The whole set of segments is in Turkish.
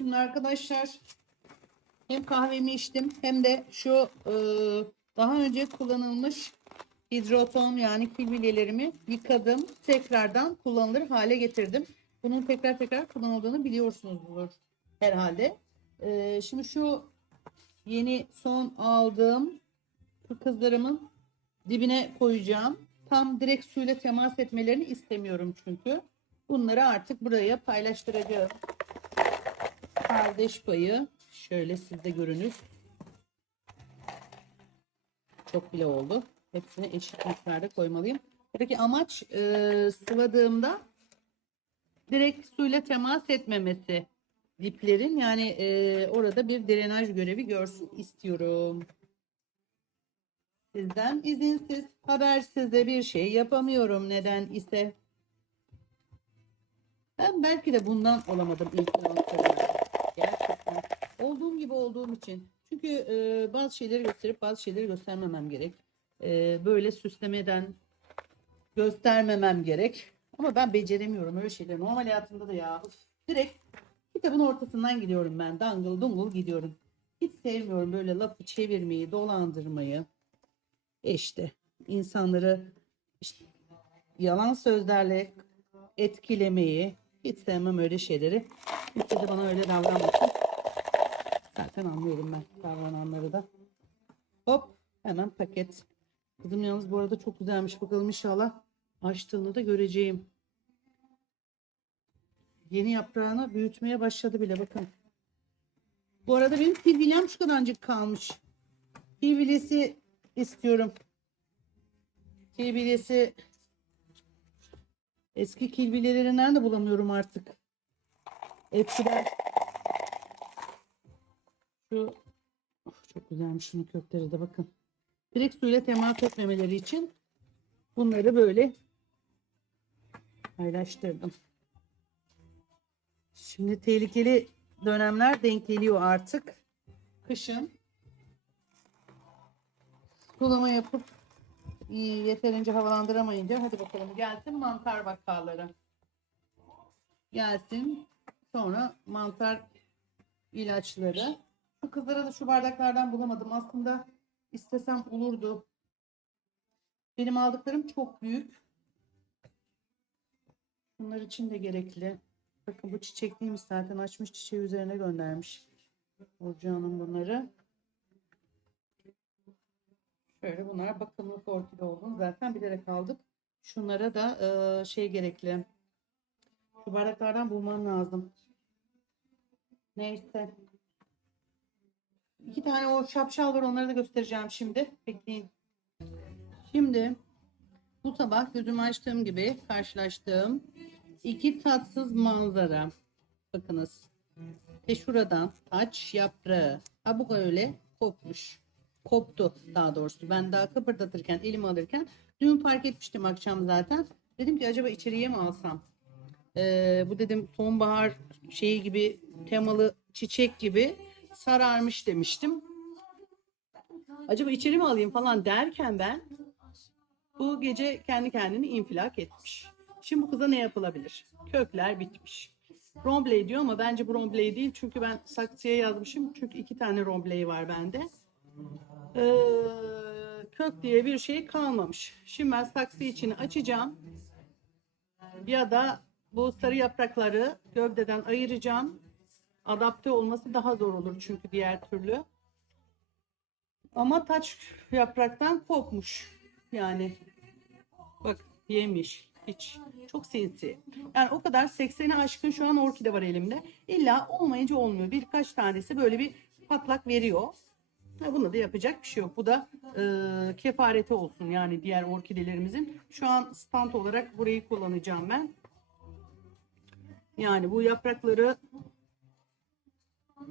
Şimdi arkadaşlar hem kahvemi içtim hem de şu e, daha önce kullanılmış hidroton yani kilbilyelerimi yıkadım. Tekrardan kullanılır hale getirdim. Bunun tekrar tekrar kullanıldığını biliyorsunuzdur herhalde. E, şimdi şu yeni son aldığım kızlarımın dibine koyacağım. Tam direkt suyla temas etmelerini istemiyorum çünkü. Bunları artık buraya paylaştıracağım. Kardeş payı. Şöyle siz de görünüz. Çok bile oldu. Hepsini eşit miktarda koymalıyım. Buradaki amaç e, sıvadığımda direkt suyla temas etmemesi diplerin. Yani e, orada bir drenaj görevi görsün istiyorum. Sizden izinsiz, habersiz de bir şey yapamıyorum. Neden ise ben belki de bundan olamadım influencer. Gerçekten. Olduğum gibi olduğum için. Çünkü e, bazı şeyleri gösterip bazı şeyleri göstermemem gerek. E, böyle süslemeden göstermemem gerek. Ama ben beceremiyorum öyle şeyleri. Normal hayatımda da ya. Uf, direkt kitabın ortasından gidiyorum ben. Dangıl dungul gidiyorum. Hiç sevmiyorum böyle lafı çevirmeyi, dolandırmayı. E işte insanları işte yalan sözlerle etkilemeyi hiç sevmem öyle şeyleri. Kimse de bana öyle davranmasın. Zaten anlıyorum ben davrananları da. Hop hemen paket. Kızım yalnız bu arada çok güzelmiş. Bakalım inşallah açtığını da göreceğim. Yeni yaprağını büyütmeye başladı bile bakın. Bu arada benim pivilem şu kadarcık kalmış. Pivilesi istiyorum. Pivilesi Eski kilbileri nerede bulamıyorum artık. Eskiden şu of, çok güzelmiş şunun kökleri de bakın. Direkt suyla temas etmemeleri için bunları böyle paylaştırdım. Şimdi tehlikeli dönemler denk geliyor artık. Kışın sulama yapıp iyi yeterince havalandıramayınca hadi bakalım gelsin mantar vakaları. Gelsin sonra mantar ilaçları. Kızlara da şu bardaklardan bulamadım. Aslında istesem olurdu. Benim aldıklarım çok büyük. Bunlar için de gerekli. Bakın bu çiçekliymiş zaten açmış çiçeği üzerine göndermiş. Burcu Hanım bunları. Şöyle bunlar bakımlı orkide olduğunu zaten bilerek aldık. Şunlara da e, şey gerekli. Şu bardaklardan bulmam lazım. Neyse. İki tane o şapşal var onları da göstereceğim şimdi. Bekleyin. Şimdi bu sabah gözümü açtığım gibi karşılaştığım iki tatsız manzara. Bakınız. Ve şuradan taç yaprağı. Ha bu öyle kopmuş koptu daha doğrusu. Ben daha kıpırdatırken, elimi alırken dün fark etmiştim akşam zaten. Dedim ki acaba içeriye mi alsam? Ee, bu dedim sonbahar şeyi gibi temalı çiçek gibi sararmış demiştim. Acaba içeri mi alayım falan derken ben bu gece kendi kendini infilak etmiş. Şimdi bu kıza ne yapılabilir? Kökler bitmiş. Rombley diyor ama bence bu rombley değil. Çünkü ben saksıya yazmışım. Çünkü iki tane rombley var bende e, kök diye bir şey kalmamış. Şimdi ben saksı içini açacağım. Ya da bu sarı yaprakları gövdeden ayıracağım. Adapte olması daha zor olur çünkü diğer türlü. Ama taç yapraktan kopmuş. Yani bak yemiş hiç. Çok sinsi. Yani o kadar 80'e aşkın şu an orkide var elimde. İlla olmayınca olmuyor. Birkaç tanesi böyle bir patlak veriyor. Ha, buna da yapacak bir şey yok. Bu da e, kefareti olsun yani diğer orkidelerimizin. Şu an stand olarak burayı kullanacağım ben. Yani bu yaprakları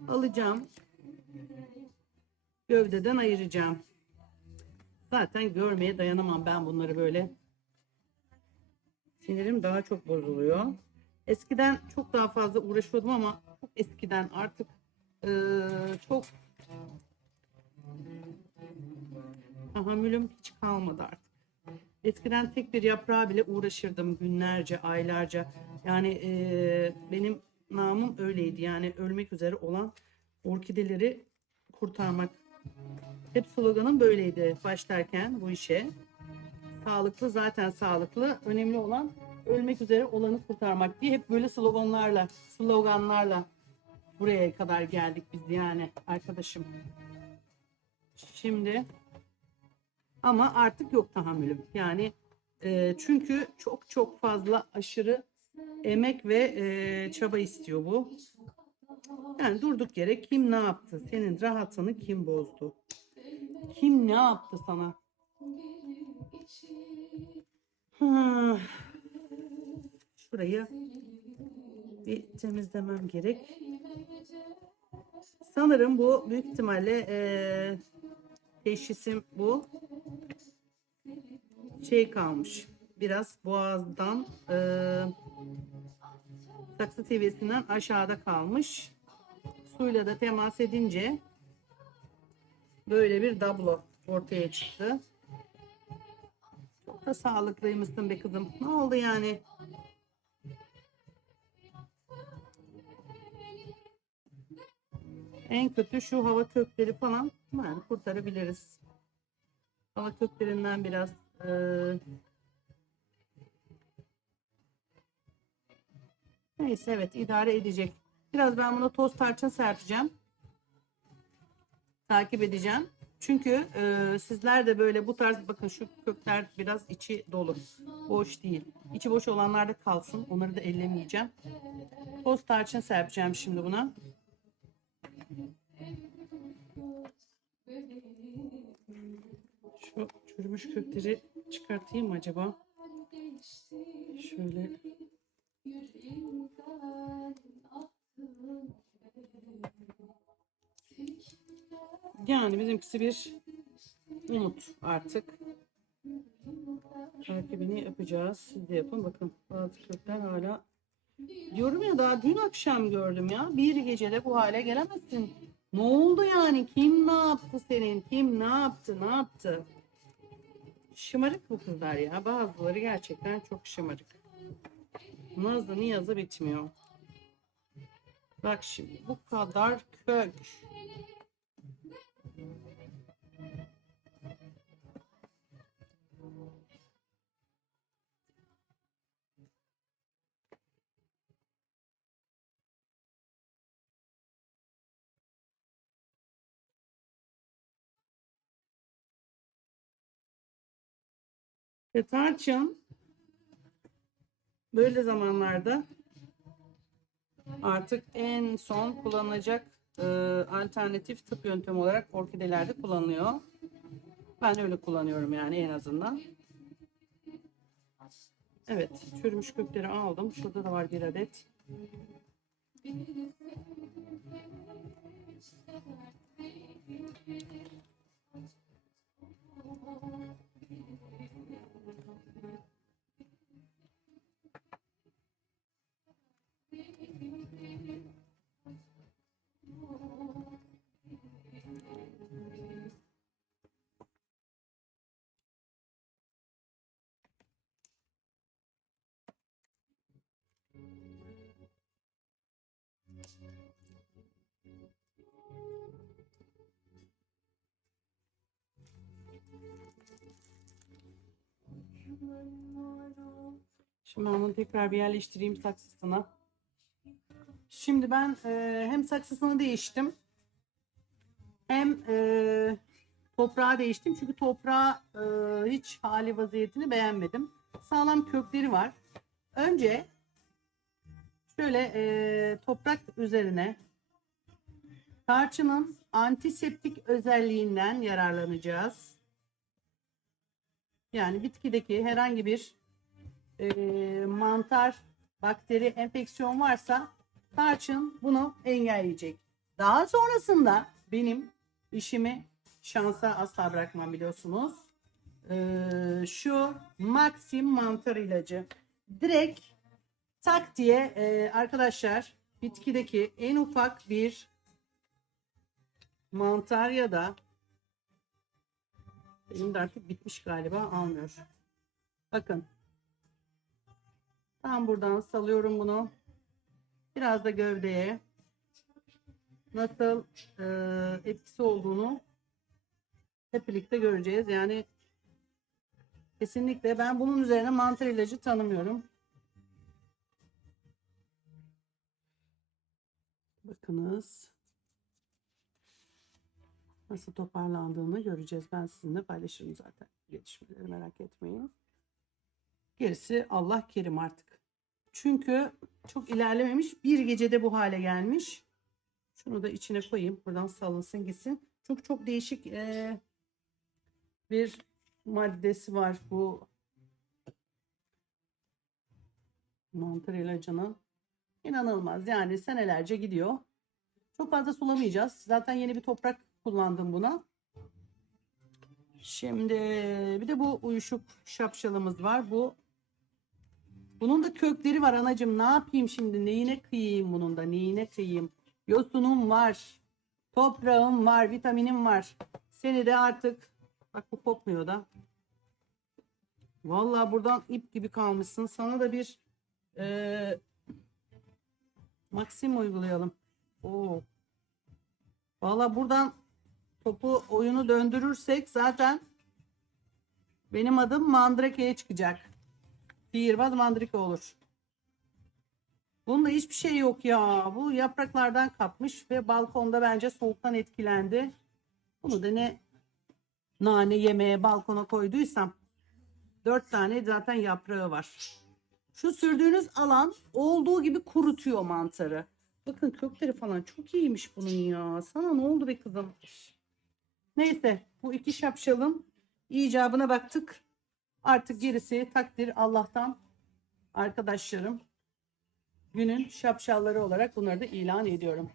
alacağım. Gövdeden ayıracağım. Zaten görmeye dayanamam ben bunları böyle. Sinirim daha çok bozuluyor. Eskiden çok daha fazla uğraşıyordum ama çok eskiden artık e, çok tahammülüm hiç kalmadı artık. Eskiden tek bir yaprağa bile uğraşırdım günlerce, aylarca. Yani e, benim namım öyleydi. Yani ölmek üzere olan orkideleri kurtarmak. Hep sloganım böyleydi başlarken bu işe. Sağlıklı zaten sağlıklı. Önemli olan ölmek üzere olanı kurtarmak diye hep böyle sloganlarla, sloganlarla buraya kadar geldik biz yani arkadaşım. Şimdi ama artık yok tahammülüm. Yani e, çünkü çok çok fazla aşırı emek ve e, çaba istiyor bu. Yani durduk yere kim ne yaptı? Senin rahatını kim bozdu? Kim ne yaptı sana? Ha. Şurayı bir temizlemem gerek. Sanırım bu büyük ihtimalle eee teşhisim bu. Şey kalmış. Biraz boğazdan eee saksı seviyesinden aşağıda kalmış. Suyla da temas edince böyle bir tablo ortaya çıktı. Çok da sağlıklıymışsın be kızım. Ne oldu yani? En kötü şu hava kökleri falan yani kurtarabiliriz. Hava köklerinden biraz eee, neyse evet idare edecek. Biraz ben buna toz tarçın serpeceğim. Takip edeceğim. Çünkü eee, sizler de böyle bu tarz bakın şu kökler biraz içi dolu. Boş değil. İçi boş olanlar da kalsın. Onları da ellemeyeceğim. Toz tarçın serpeceğim şimdi buna. Şu çürümüş kökleri çıkartayım mı acaba? Şöyle. Yani bizimkisi bir umut artık. Takibini yapacağız. Siz de yapın. Bakın bazı kökler hala Diyorum ya daha dün akşam gördüm ya. Bir gecede bu hale gelemezsin. Ne oldu yani? Kim ne yaptı senin? Kim ne yaptı? Ne yaptı? Şımarık bu kızlar ya. Bazıları gerçekten çok şımarık. Nazlı niyazı bitmiyor. Bak şimdi bu kadar kök. Ve tarçın böyle zamanlarda artık en son kullanılacak e, alternatif tıp yöntemi olarak orkidelerde kullanılıyor. Ben öyle kullanıyorum yani en azından. Evet, çürümüş kökleri aldım. Şurada da var bir adet. Şimdi ben bunu tekrar bir yerleştireyim saksısına. Şimdi ben e, hem saksısını değiştim. Hem e, toprağı değiştim. Çünkü toprağı e, hiç hali vaziyetini beğenmedim. Sağlam kökleri var. Önce şöyle e, toprak üzerine tarçının antiseptik özelliğinden yararlanacağız. Yani bitkideki herhangi bir e, mantar, bakteri, enfeksiyon varsa tarçın bunu engelleyecek. Daha sonrasında benim işimi şansa asla bırakmam biliyorsunuz. E, şu Maxim mantar ilacı. Direkt tak diye e, arkadaşlar bitkideki en ufak bir mantar ya da benim de artık bitmiş galiba almıyor. Bakın. Tam buradan salıyorum bunu. Biraz da gövdeye nasıl e, etkisi olduğunu hep birlikte göreceğiz. Yani kesinlikle ben bunun üzerine mantar ilacı tanımıyorum. Bakınız. Nasıl toparlandığını göreceğiz. Ben sizinle paylaşırım zaten. Gelişmeleri merak etmeyin. Gerisi Allah kerim artık. Çünkü çok ilerlememiş. Bir gecede bu hale gelmiş. Şunu da içine koyayım. Buradan salınsın gitsin. Çok çok değişik eee, bir maddesi var bu mantar ilacının. İnanılmaz. Yani senelerce gidiyor. Çok fazla sulamayacağız. Zaten yeni bir toprak kullandım buna. Şimdi bir de bu uyuşuk şapşalımız var. Bu bunun da kökleri var anacığım. Ne yapayım şimdi? Neyine kıyayım bunun da? Neyine kıyayım? Yosunum var. Toprağım var. Vitaminim var. Seni de artık bak bu kopmuyor da. Vallahi buradan ip gibi kalmışsın. Sana da bir eee Maxim uygulayalım. Oo. Valla buradan topu oyunu döndürürsek zaten benim adım Mandrake'ye çıkacak. Sihirbaz Mandrake olur. Bunda hiçbir şey yok ya. Bu yapraklardan kapmış ve balkonda bence soğuktan etkilendi. Bunu da ne nane yemeğe balkona koyduysam dört tane zaten yaprağı var. Şu sürdüğünüz alan olduğu gibi kurutuyor mantarı. Bakın kökleri falan çok iyiymiş bunun ya. Sana ne oldu be kızım? Neyse bu iki şapşalın icabına baktık. Artık gerisi takdir Allah'tan arkadaşlarım. Günün şapşalları olarak bunları da ilan ediyorum.